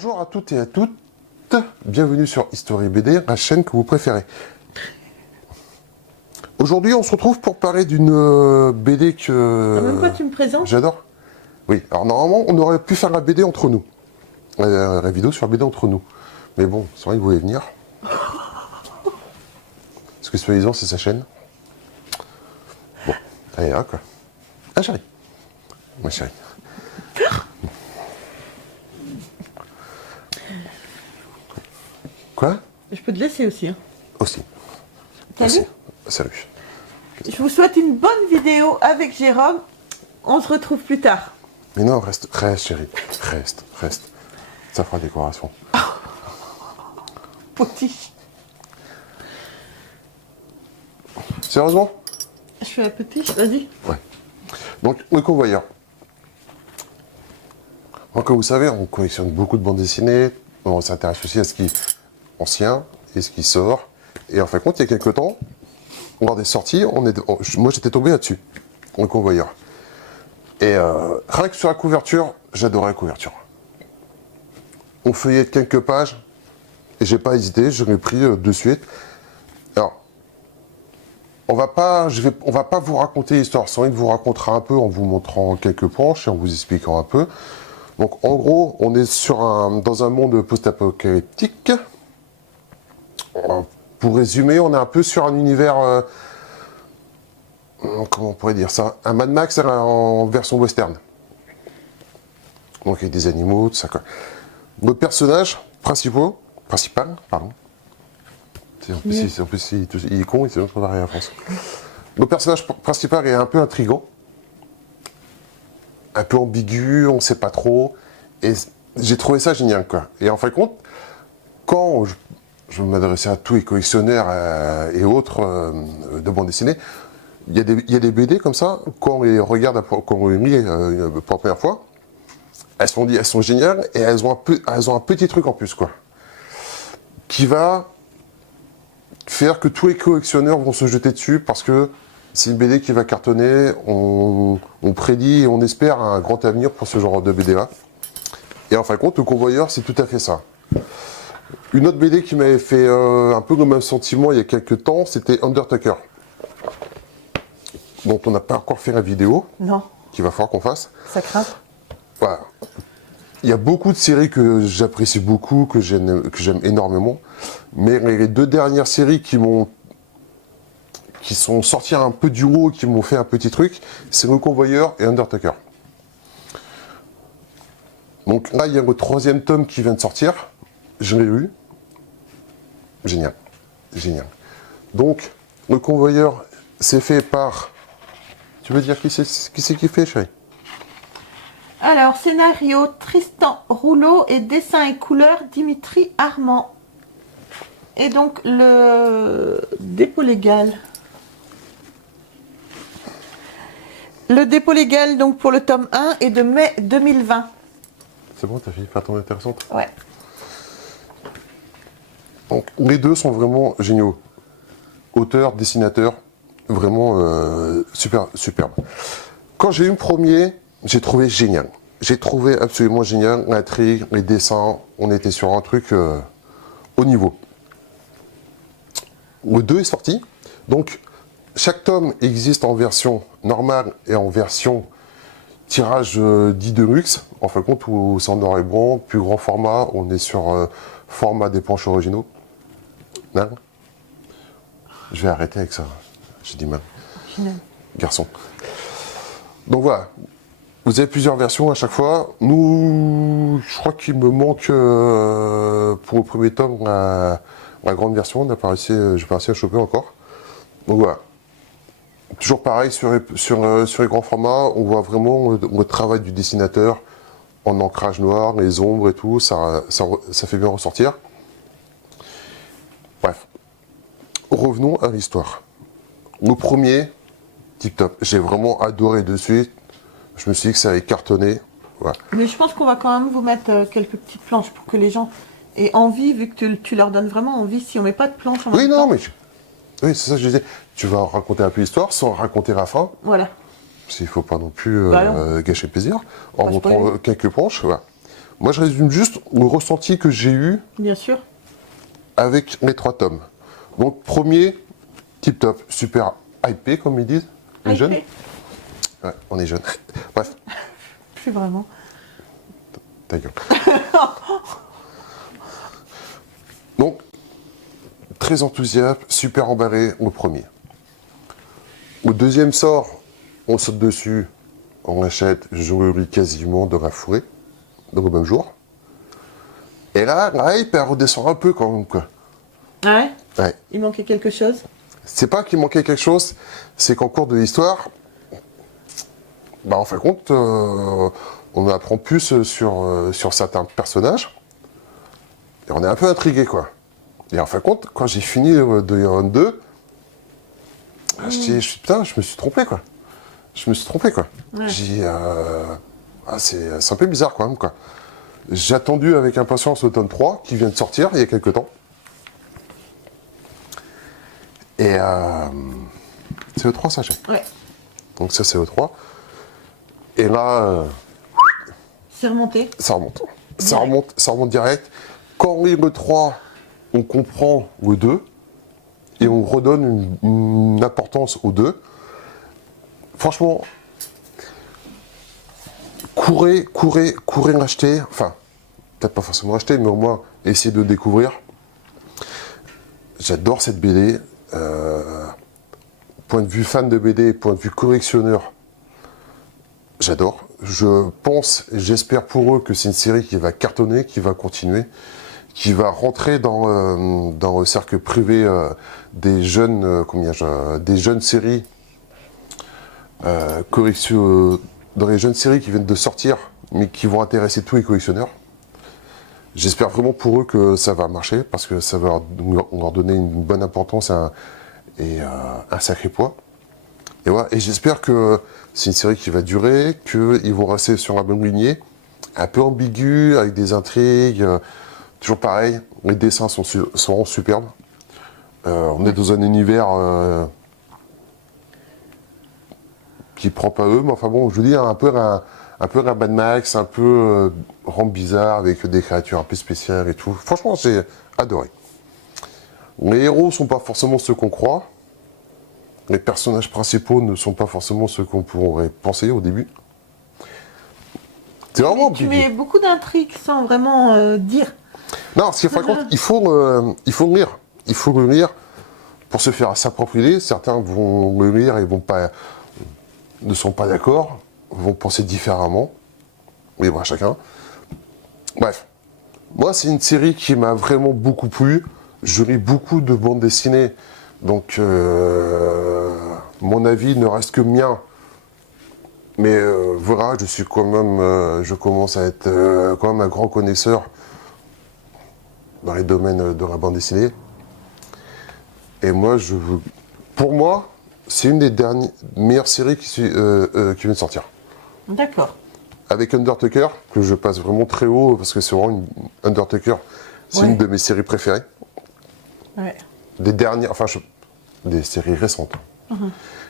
Bonjour à toutes et à toutes, bienvenue sur History BD, la chaîne que vous préférez. Aujourd'hui, on se retrouve pour parler d'une BD que... Même pas tu me présentes. J'adore. Oui, alors normalement, on aurait pu faire la BD entre nous. La vidéo sur la BD entre nous. Mais bon, c'est vrai que vous voulez venir. Parce que soi-disant, c'est sa chaîne. Bon, allez là, quoi. Ah, chérie. Ma chérie. Quoi? Je peux te laisser aussi. Hein. Aussi. Salut. Merci. Salut. Je vous souhaite une bonne vidéo avec Jérôme. On se retrouve plus tard. Mais non, reste, chérie. Reste. Ça fera décoration. Petit. Sérieusement? Je fais la petite, vas-y. Ouais. Donc, le convoyeur. Donc, comme vous savez, on collectionne beaucoup de bandes dessinées. On s'intéresse aussi à ce qui est ancien et ce qui sort. Et en fin de compte, il y a quelques temps, lors des sorties, moi j'étais tombé là-dessus, le convoyeur. Et rien que sur la couverture, j'adorais la couverture. On feuillette quelques pages, et j'ai pas hésité, je l'ai pris de suite. Alors, on va pas vous raconter l'histoire, c'est vrai que vous racontera un peu en vous montrant quelques planches et en vous expliquant un peu. Donc en gros, on est dans un monde post-apocalyptique. Pour résumer, on est un peu sur un univers, comment on pourrait dire ça, un Mad Max en version western. Donc avec des animaux, tout ça quoi. Nos personnages principal, pardon. En plus, il est con, il sait même pas parler en France. Notre personnage principal est un peu intriguant, un peu ambigu, on sait pas trop, et j'ai trouvé ça génial quoi. Et en fin de compte, quand je m'adressais à tous les collectionneurs et autres de bande dessinée, il y a des BD comme ça, quand on les regarde, quand on les lit pour la première fois, elles sont géniales et elles ont un petit truc en plus quoi, qui va faire que tous les collectionneurs vont se jeter dessus parce que c'est une BD qui va cartonner, on prédit et on espère un grand avenir pour ce genre de BD là. Et en fin de compte, le convoyeur, c'est tout à fait ça. Une autre BD qui m'avait fait un peu le même sentiment il y a quelques temps, c'était Undertaker, dont on n'a pas encore fait la vidéo. Non. Qu'il va falloir qu'on fasse. Ça craint. Voilà. Il y a beaucoup de séries que j'apprécie beaucoup, que j'aime énormément, mais les deux dernières séries qui sont sorties un peu du lot, qui m'ont fait un petit truc, c'est Le Convoyeur et Undertaker. Donc là, il y a le 3e tome qui vient de sortir, je l'ai lu, génial. Donc, Le Convoyeur, c'est fait par... Tu veux dire qui c'est qui fait, chérie? Alors, scénario Tristan Rouleau et dessin et couleurs Dimitri Armand. Et donc, le dépôt légal. Le dépôt légal, donc, pour le tome 1 est de mai 2020. C'est bon, ta fille, pas ton intéressante? Ouais. Donc, les deux sont vraiment géniaux. Auteur, dessinateur, vraiment superbe. Quand j'ai eu le premier, j'ai trouvé génial. J'ai trouvé absolument génial l'intrigue, les dessins. On était sur un truc haut niveau. Le 2 est sorti. Donc, chaque tome existe en version normale et en version tirage dit de luxe. En fin de compte, où c'est en noir et blanc, plus grand format. On est sur format des planches originaux. Non, je vais arrêter avec ça. J'ai dit mal. Garçon. Donc voilà. Vous avez plusieurs versions à chaque fois. Nous, je crois qu'il me manque pour le premier tome la grande version. J'ai pas réussi à choper encore. Donc voilà. Toujours pareil sur les grands formats, on voit vraiment le travail du dessinateur en ancrage noir, les ombres et tout, ça fait bien ressortir. Bref. Revenons à l'histoire. Le premier, tip top. J'ai vraiment adoré de suite. Je me suis dit que ça allait cartonner. Voilà. Mais je pense qu'on va quand même vous mettre quelques petites planches pour que les gens aient envie, vu que tu leur donnes vraiment envie. Si on met pas de planches en même temps... Oui, c'est ça que je disais. Tu vas raconter un peu l'histoire sans raconter la fin. Voilà. S'il ne faut pas non plus gâcher le plaisir. En Pas montrant quelques planches. Voilà. Moi, je résume juste le ressenti que j'ai eu Bien sûr. avec les 3 tomes. Donc, premier, tip top, super hypé, comme ils disent, les jeunes. Ouais, on est jeunes. Bref. Plus vraiment. Ta gueule. Donc, très enthousiaste, super emballé au premier. Au deuxième sort, on saute dessus, on achète, je le lis quasiment de la fourrée, donc au même jour. Et là, la hype, elle redescend un peu quand même, quoi. Ouais. Ouais. Il manquait quelque chose. C'est pas qu'il manquait quelque chose, c'est qu'en cours de l'histoire, en fin de compte, on apprend plus sur certains personnages, et on est un peu intrigué, quoi. Et en fin de compte, quand j'ai fini de Iron 2, putain, je me suis trompé, quoi. Ouais. C'est un peu bizarre, quand même, quoi. J'ai attendu avec impatience le tome 3, qui vient de sortir, il y a quelques temps. Et c'est le 3, ça, j'ai. Ouais. Donc ça, c'est le 3. Et là, C'est remonté. ça remonte direct. Quand on lit le 3, on comprend le 2, et on redonne une importance au 2. Franchement, courez l'acheter. Enfin, peut-être pas forcément acheter, mais au moins essayer de découvrir. J'adore cette BD. Point de vue fan de BD, point de vue collectionneur, j'adore. Je pense, j'espère pour eux que c'est une série qui va cartonner, qui va continuer, qui va rentrer dans le cercle privé des jeunes, des jeunes séries dans les jeunes séries qui viennent de sortir, mais qui vont intéresser tous les collectionneurs. J'espère vraiment pour eux que ça va marcher, parce que ça va leur donner une bonne importance et un sacré poids. Et voilà. Et j'espère que c'est une série qui va durer, qu'ils vont rester sur la même lignée, un peu ambigu, avec des intrigues, toujours pareil, les dessins seront superbes. On est dans un univers qui prend pas eux, mais enfin bon, je vous dis, un peu un Mad Max, un peu rend bizarre, avec des créatures un peu spéciales et tout. Franchement, j'ai adoré. Les héros sont pas forcément ceux qu'on croit. Les personnages principaux ne sont pas forcément ceux qu'on pourrait penser au début. C'est vraiment Tu mets beaucoup d'intrigues sans vraiment dire. Non, parce qu'à fin de compte, il faut le lire. Il faut le lire pour se faire sa propre idée. Certains vont le lire et ne sont pas d'accord, vont penser différemment. Mais bon, chacun. Bref. Moi, c'est une série qui m'a vraiment beaucoup plu. Je lis beaucoup de bandes dessinées. Donc, mon avis ne reste que mien. Mais voilà, je suis quand même, je commence à être quand même un grand connaisseur dans les domaines de la bande dessinée. Et moi, pour moi, c'est une des meilleures séries qui vient de sortir. D'accord. Avec Undertaker, que je passe vraiment très haut, parce que c'est vraiment Undertaker, c'est une de mes séries préférées. Ouais. Des dernières, des séries récentes.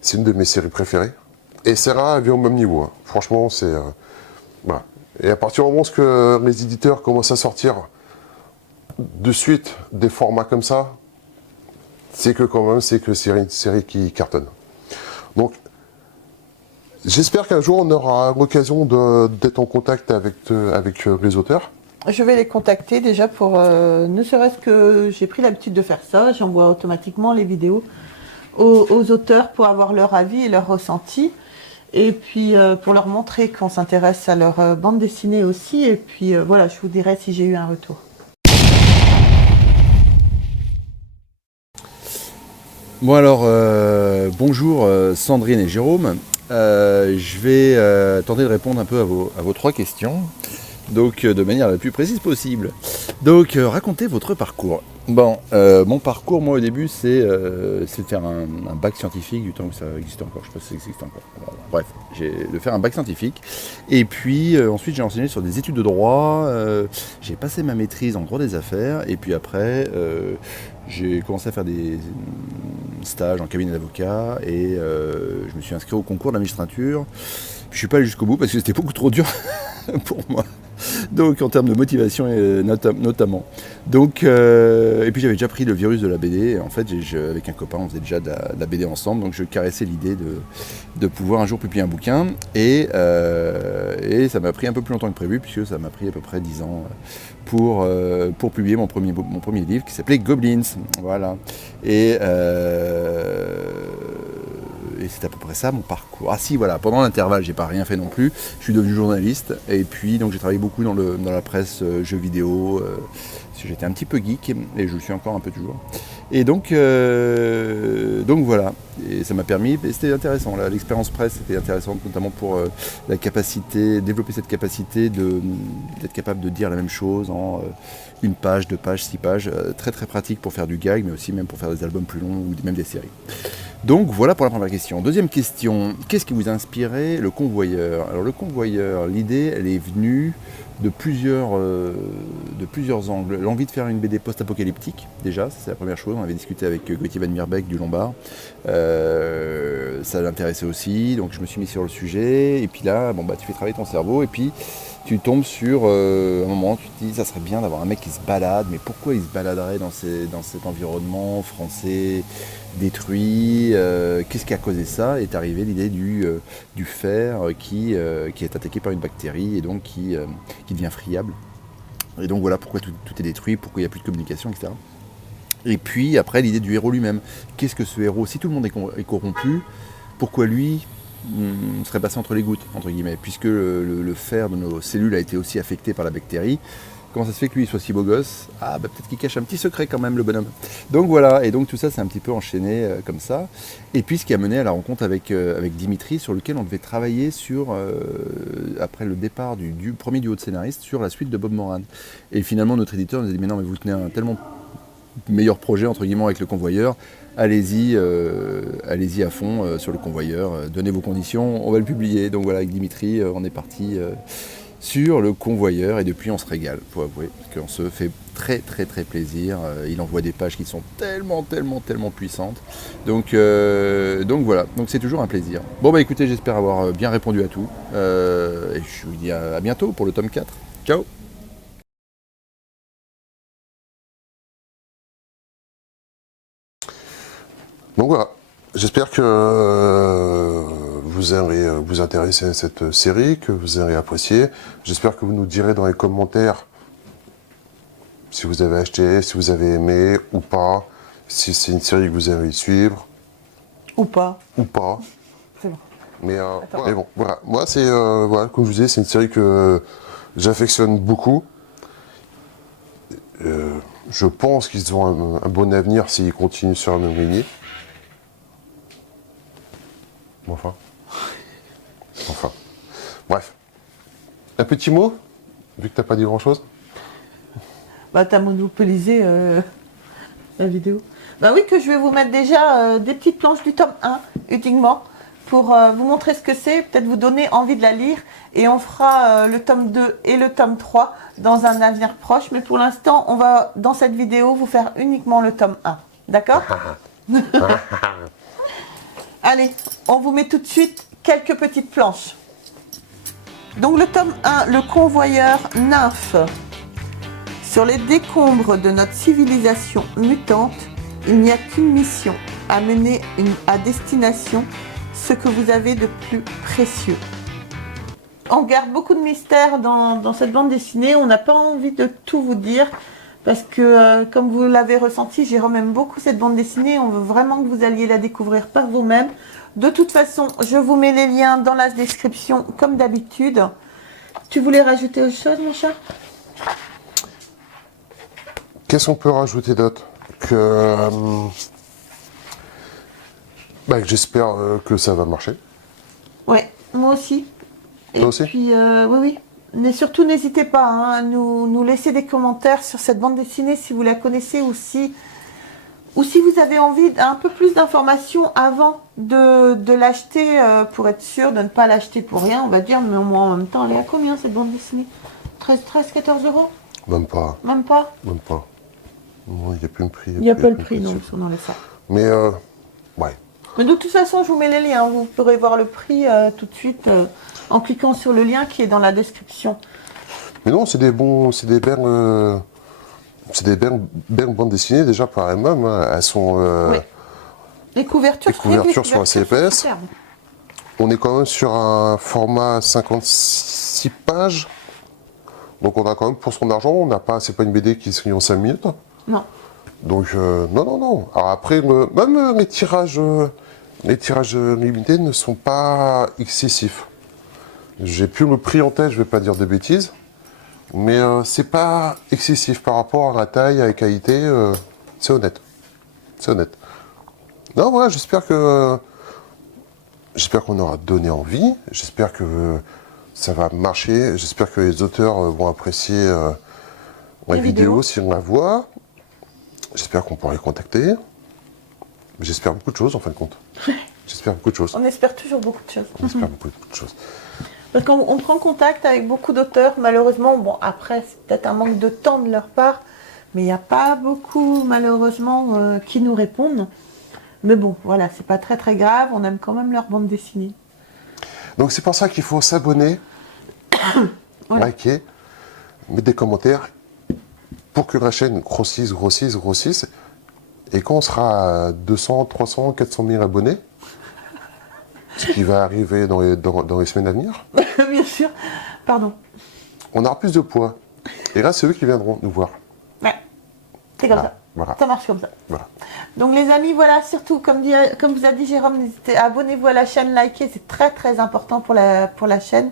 C'est une de mes séries préférées. Et Serra vient au même niveau. Hein. Franchement, c'est... voilà. Et à partir du moment où les éditeurs commencent à sortir de suite des formats comme ça, c'est que c'est une série qui cartonne. Donc, j'espère qu'un jour on aura l'occasion d'être en contact avec les auteurs. Je vais les contacter déjà pour... ne serait-ce que j'ai pris l'habitude de faire ça. J'envoie automatiquement les vidéos aux auteurs pour avoir leur avis et leur ressenti. Et puis pour leur montrer qu'on s'intéresse à leur bande dessinée aussi. Et puis voilà, je vous dirai si j'ai eu un retour. Bon alors, bonjour Sandrine et Jérôme. Je vais tenter de répondre un peu à vos 3 questions, donc de manière la plus précise possible. Donc racontez votre parcours. Bon, mon parcours, moi au début, c'est de faire un bac scientifique du temps où ça existait encore, je ne sais pas si ça existe encore. Bref, de faire un bac scientifique. Et puis ensuite j'ai enseigné sur des études de droit, j'ai passé ma maîtrise en droit des affaires, et puis après j'ai commencé à faire des stages en cabinet d'avocat, et je me suis inscrit au concours de la magistrature. Je ne suis pas allé jusqu'au bout parce que c'était beaucoup trop dur pour moi. Donc en termes de motivation notamment. Donc, et puis j'avais déjà pris le virus de la BD. En fait, avec un copain, on faisait déjà de la BD ensemble. Donc je caressais l'idée de pouvoir un jour publier un bouquin. Et ça m'a pris un peu plus longtemps que prévu, puisque ça m'a pris à peu près 10 ans pour publier mon premier livre qui s'appelait Goblins. Voilà. Et c'est à peu près ça mon parcours. Ah si, voilà, pendant l'intervalle, j'ai pas rien fait non plus. Je suis devenu journaliste et puis donc j'ai travaillé beaucoup dans la presse jeux vidéo. Parce que j'étais un petit peu geek et je le suis encore un peu toujours. Et donc voilà. Et ça m'a permis, et c'était intéressant. L'expérience presse était intéressante, notamment pour la capacité, développer cette capacité d'être capable de dire la même chose en une page, 2 pages, 6 pages. Très très pratique pour faire du gag, mais aussi même pour faire des albums plus longs ou même des séries. Donc voilà pour la première question. Deuxième question, qu'est-ce qui vous a inspiré le Convoyeur? Alors le Convoyeur, l'idée elle est venue de plusieurs angles. L'envie de faire une BD post-apocalyptique, déjà, c'est la première chose. On avait discuté avec Gauthier Van Mierbeek du Lombard. Ça l'intéressait aussi, donc je me suis mis sur le sujet. Et puis là, tu fais travailler ton cerveau et puis tu tombes sur un moment, tu te dis ça serait bien d'avoir un mec qui se balade, mais pourquoi il se baladerait dans cet environnement français détruit, qu'est-ce qui a causé ça? Est arrivée l'idée du fer qui est attaqué par une bactérie et donc qui devient friable. Et donc voilà pourquoi tout est détruit, pourquoi il n'y a plus de communication, etc. Et puis après l'idée du héros lui-même. Qu'est-ce que ce héros? Si tout le monde est corrompu, pourquoi lui serait passé entre les gouttes, entre guillemets, puisque le fer de nos cellules a été aussi affecté par la bactérie? Comment ça se fait que lui il soit si beau gosse? Ah peut-être qu'il cache un petit secret quand même, le bonhomme. Donc voilà, et donc tout ça c'est un petit peu enchaîné comme ça. Et puis ce qui a mené à la rencontre avec Dimitri, sur lequel on devait travailler après le départ du premier duo de scénaristes, sur la suite de Bob Moran. Et finalement notre éditeur nous a dit mais non, mais vous tenez un tellement meilleur projet entre guillemets avec le Convoyeur, allez-y à fond sur le Convoyeur, donnez vos conditions, on va le publier. Donc voilà, avec Dimitri on est parti sur le Convoyeur et depuis on se régale, faut avouer, parce qu'on se fait très très très plaisir. Il envoie des pages qui sont tellement puissantes. Donc voilà, donc c'est toujours un plaisir. Bon écoutez, j'espère avoir bien répondu à tout. Et je vous dis à bientôt pour le tome 4. Ciao. Donc voilà, j'espère que vous aurez vous intéresser à cette série, que vous aurez apprécié. J'espère que vous nous direz dans les commentaires si vous avez acheté, si vous avez aimé ou pas, si c'est une série que vous aimez suivre. Ou pas. Ou pas. C'est bon. Mais bon, voilà. Moi, c'est, voilà, comme je vous disais, c'est une série que j'affectionne beaucoup. Je pense qu'ils ont un bon avenir s'ils continuent sur la même lignée. Enfin. Bref. Un petit mot, vu que t'as pas dit grand-chose. T'as monopolisé la vidéo. Oui, que je vais vous mettre déjà des petites planches du tome 1, uniquement, pour vous montrer ce que c'est, peut-être vous donner envie de la lire. Et on fera le tome 2 et le tome 3 dans un avenir proche. Mais pour l'instant, on va, dans cette vidéo, vous faire uniquement le tome 1. D'accord? Allez, on vous met tout de suite quelques petites planches. Donc le tome 1, le Convoyeur nymphe. Sur les décombres de notre civilisation mutante, il n'y a qu'une mission, amener à destination ce que vous avez de plus précieux. On garde beaucoup de mystères dans cette bande dessinée, on n'a pas envie de tout vous dire, parce que comme vous l'avez ressenti, Jérôme aime beaucoup cette bande dessinée, on veut vraiment que vous alliez la découvrir par vous-même. De toute façon, je vous mets les liens dans la description, comme d'habitude. Tu voulais rajouter autre chose, mon chat? Qu'est-ce qu'on peut rajouter d'autre? Que j'espère que ça va marcher. Ouais, moi aussi. Toi aussi? Puis, oui. Mais surtout, n'hésitez pas à nous laisser des commentaires sur cette bande dessinée si vous la connaissez ou si vous avez envie d'un peu plus d'informations avant de l'acheter pour être sûr de ne pas l'acheter pour rien, on va dire. Mais moi, en même temps, elle est à combien cette bande dessinée? 14 euros? Même pas. Même pas? Même pas. Non, il n'y a plus de prix. Il n'y a pas le prix, non, on enlève ça. Mais, ouais. Mais de toute façon, je vous mets les liens. Vous pourrez voir le prix tout de suite en cliquant sur le lien qui est dans la description. Mais non, c'est des belles bandes dessinées déjà par elles-mêmes. Hein. Elles sont. Oui. Les couvertures, Les couvertures sont assez épaisses. superbes. On est quand même sur un format 56 pages. Donc on a quand même pour son argent, c'est pas une BD qui se lit en 5 minutes. Non. Donc non. Alors après, même les tirages limités ne sont pas excessifs. J'ai plus le prix en tête, je vais pas dire des bêtises. Mais c'est pas excessif par rapport à la taille, à la qualité, c'est honnête. C'est honnête. Non, voilà, j'espère qu'on aura donné envie, j'espère que ça va marcher, j'espère que les auteurs vont apprécier la vidéo si on la voit, j'espère qu'on pourra les contacter, j'espère beaucoup de choses en fin de compte. J'espère beaucoup de choses. On espère toujours beaucoup de choses. On espère beaucoup de choses. Parce qu'on prend contact avec beaucoup d'auteurs, malheureusement, bon après c'est peut-être un manque de temps de leur part, mais il n'y a pas beaucoup malheureusement qui nous répondent. Mais bon, voilà, c'est pas très très grave, on aime quand même leur bande dessinée. Donc c'est pour ça qu'il faut s'abonner, Voilà. liker, mettre des commentaires pour que la chaîne grossisse. Et quand on sera à 200, 300, 400 000 abonnés, ce qui va arriver dans les semaines à venir, Bien sûr, pardon. on aura plus de poids. Et là, c'est eux qui viendront nous voir. Ouais, c'est comme ça. Voilà. Ça marche comme ça. Voilà. Donc les amis, voilà, surtout comme vous a dit Jérôme, n'hésitez, abonnez-vous à la chaîne, likez, c'est très très important pour la chaîne.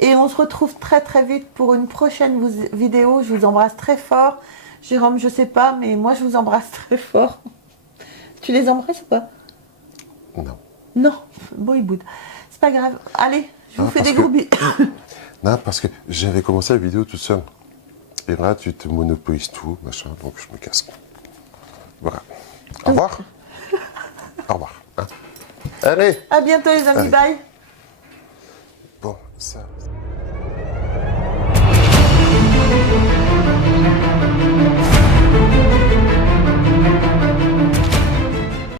Et on se retrouve très très vite pour une prochaine vidéo. Je vous embrasse très fort. Jérôme, je sais pas, mais moi je vous embrasse très fort. Tu les embrasses ou pas? Non. Non, bon il boude. C'est pas grave. Allez, je vous fais des gros bisous. Non, parce que j'avais commencé la vidéo tout seul. Et là, tu te monopolises tout, machin, donc je me casse. Voilà. Au revoir. Au revoir. Hein. Allez. À bientôt les amis, Allez. bye. Bon, ça...